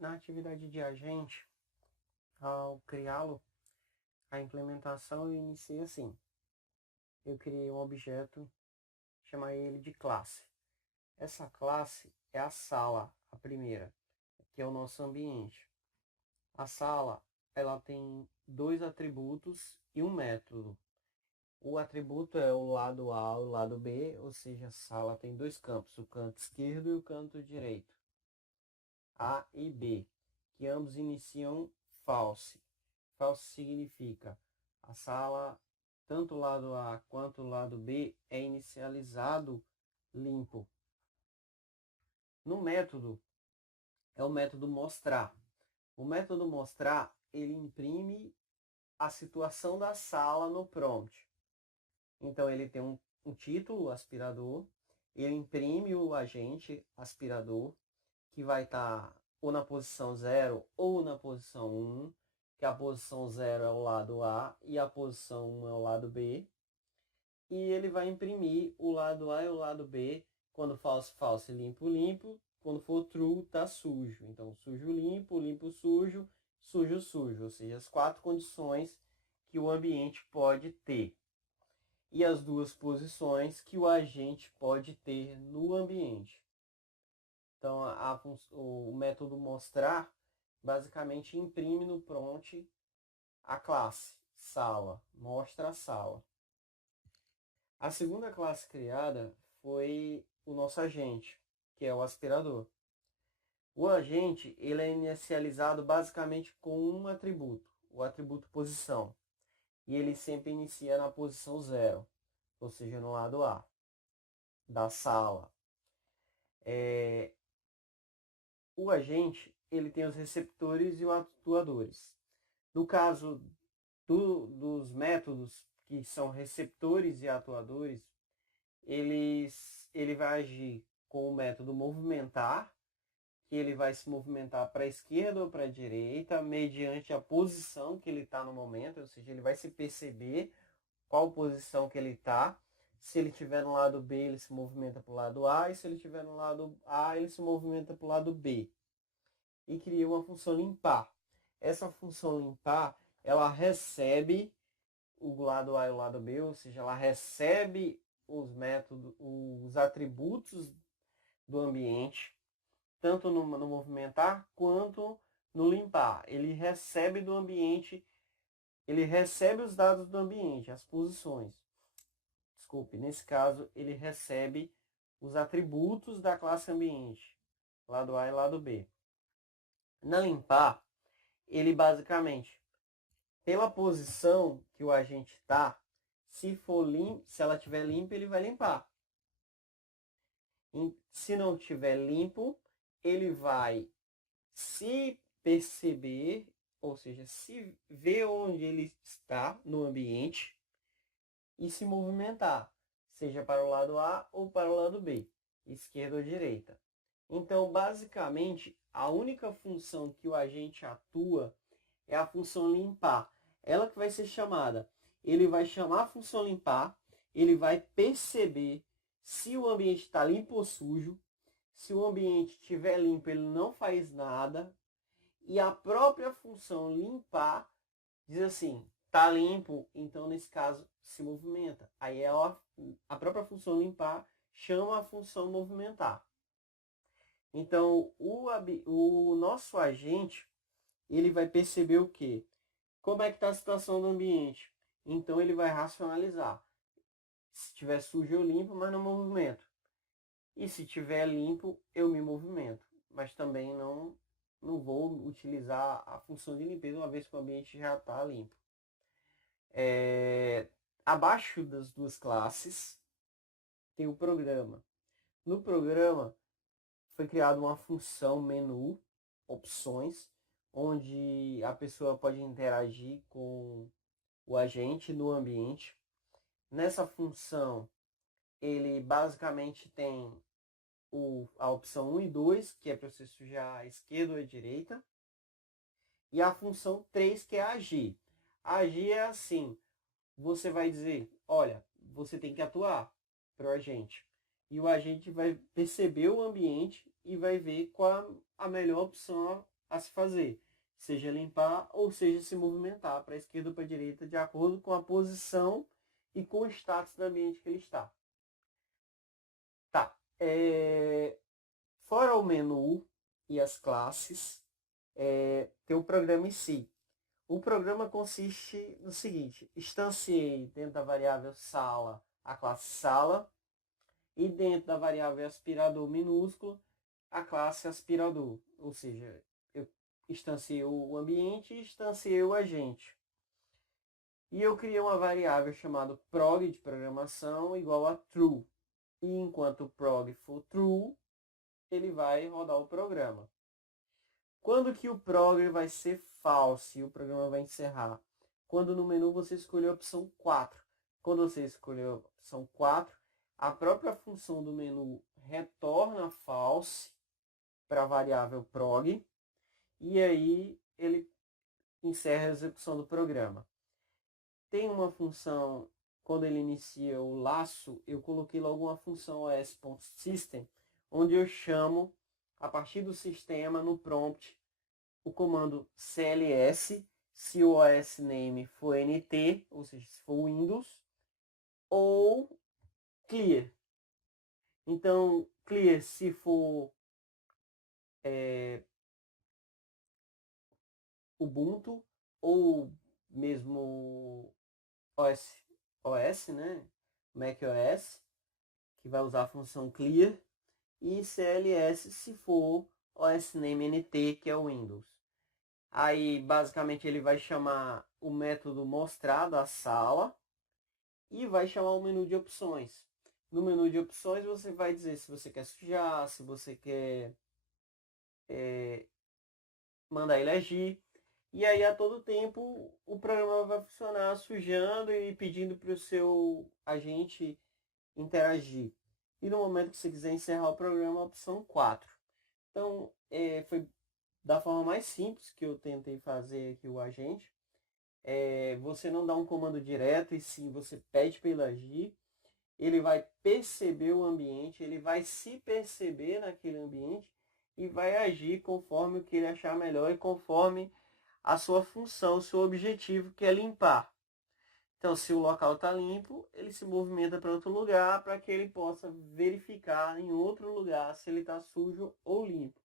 Na atividade de agente, ao criá-lo, a implementação eu iniciei assim. Eu criei um objeto, chamei ele de classe. Essa classe é a sala, a primeira, que é o nosso ambiente. A sala, ela tem dois atributos e um método. O atributo é o lado A e o lado B, ou seja, a sala tem dois campos, o canto esquerdo e o canto direito, A e B, que ambos iniciam false. False significa a sala, tanto o lado A quanto o lado B, é inicializado limpo. No método, é o método mostrar. O método mostrar, ele imprime a situação da sala no prompt. Então, ele tem um título, aspirador, ele imprime o agente aspirador, que vai estar ou na posição 0 ou na posição 1, que a posição 0 é o lado A e a posição 1 é o lado B. E ele vai imprimir o lado A e o lado B, quando false, false, limpo, limpo, quando for true, tá sujo. Então, sujo, limpo, limpo, sujo, sujo, sujo. Ou seja, as 4 condições que o ambiente pode ter. E as 2 posições que o agente pode ter no ambiente. Então, o método mostrar basicamente imprime no prompt a classe sala, mostra a sala. A segunda classe criada foi o nosso agente, que é o aspirador. O agente ele é inicializado basicamente com um atributo, o atributo posição. E ele sempre inicia na posição 0, ou seja, no lado A da sala. O agente ele tem os receptores e os atuadores. No caso dos métodos que são receptores e atuadores, ele vai agir com o método movimentar, que ele vai se movimentar para a esquerda ou para a direita, mediante a posição que ele está no momento, ou seja, ele vai se perceber qual posição que ele está. Se ele estiver no lado B, ele se movimenta para o lado A, e se ele estiver no lado A, ele se movimenta para o lado B. E cria uma função limpar. Essa função limpar, ela recebe o lado A e o lado B, ou seja, ela recebe os métodos, os atributos do ambiente, tanto no movimentar quanto no limpar. Ele recebe do ambiente, ele recebe os dados do ambiente, as posições. Desculpe, nesse caso, ele recebe os atributos da classe ambiente, lado A e lado B. Na limpar, ele basicamente, pela posição que o agente está, se ela estiver limpa, ele vai limpar. Se não estiver limpo, ele vai se perceber, ou seja, se ver onde ele está no ambiente e se movimentar, seja para o lado A ou para o lado B, esquerda ou direita. Então, basicamente, a única função que o agente atua é a função limpar. Ela que vai ser chamada. Ele vai chamar a função limpar, ele vai perceber se o ambiente está limpo ou sujo. Se o ambiente estiver limpo, ele não faz nada. E a própria função limpar diz assim, está limpo, então nesse caso se movimenta. Aí a própria função limpar chama a função movimentar. Então o nosso agente ele vai perceber o quê? Como é que está a situação do ambiente? Então ele vai racionalizar. Se estiver sujo eu limpo, mas não movimento. E se estiver limpo, eu me movimento. Mas também não vou utilizar a função de limpeza, uma vez que o ambiente já está limpo. Abaixo das 2 classes tem o programa. No programa foi criada uma função menu, opções, onde a pessoa pode interagir com o agente no ambiente. Nessa função, ele basicamente tem a opção 1 e 2, que é para você sujar a esquerda ou a direita, e a função 3, que é agir. Agir é assim, você vai dizer, olha, você tem que atuar para o agente. E o agente vai perceber o ambiente e vai ver qual a melhor opção a se fazer, seja limpar ou seja se movimentar para a esquerda ou para a direita, de acordo com a posição e com o status do ambiente que ele está. Tá. Fora o menu e as classes, tem o programa em si. O programa consiste no seguinte: instanciei dentro da variável sala a classe sala e dentro da variável aspirador minúsculo a classe aspirador. Ou seja, eu instanciei o ambiente e instanciei o agente. E eu criei uma variável chamada prog de programação igual a true. E enquanto o prog for true, ele vai rodar o programa. Quando que o prog vai ser false e o programa vai encerrar? Quando no menu você escolher a opção 4. Quando você escolher a opção 4, a própria função do menu retorna false para a variável prog e aí ele encerra a execução do programa. Tem uma função, quando ele inicia o laço, eu coloquei logo uma função os.system, onde eu chamo, a partir do sistema, no prompt, o comando cls, se o OS name for NT, ou seja, se for Windows, ou clear. Então, clear se for Ubuntu, ou mesmo OS, né? macOS, que vai usar a função clear, e CLS se for OS name NT, que é o Windows. Aí, basicamente, ele vai chamar o método mostrar da sala e vai chamar o menu de opções. No menu de opções, você vai dizer se você quer sujar, se você quer mandar ele agir. E aí, a todo tempo, o programa vai funcionar sujando e pedindo para o seu agente interagir. E no momento que você quiser encerrar o programa, a opção 4. Então, foi da forma mais simples que eu tentei fazer aqui o agente. Você não dá um comando direto, e sim você pede para ele agir. Ele vai perceber o ambiente, ele vai se perceber naquele ambiente e vai agir conforme o que ele achar melhor e conforme a sua função, o seu objetivo, que é limpar. Então, se o local está limpo, ele se movimenta para outro lugar para que ele possa verificar em outro lugar se ele está sujo ou limpo.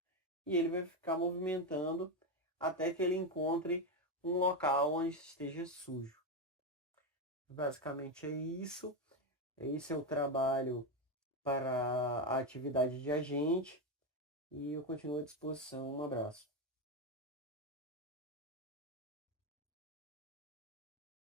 E ele vai ficar movimentando até que ele encontre um local onde esteja sujo. Basicamente é isso. Esse é o trabalho para a atividade de agente. E eu continuo à disposição. Um abraço.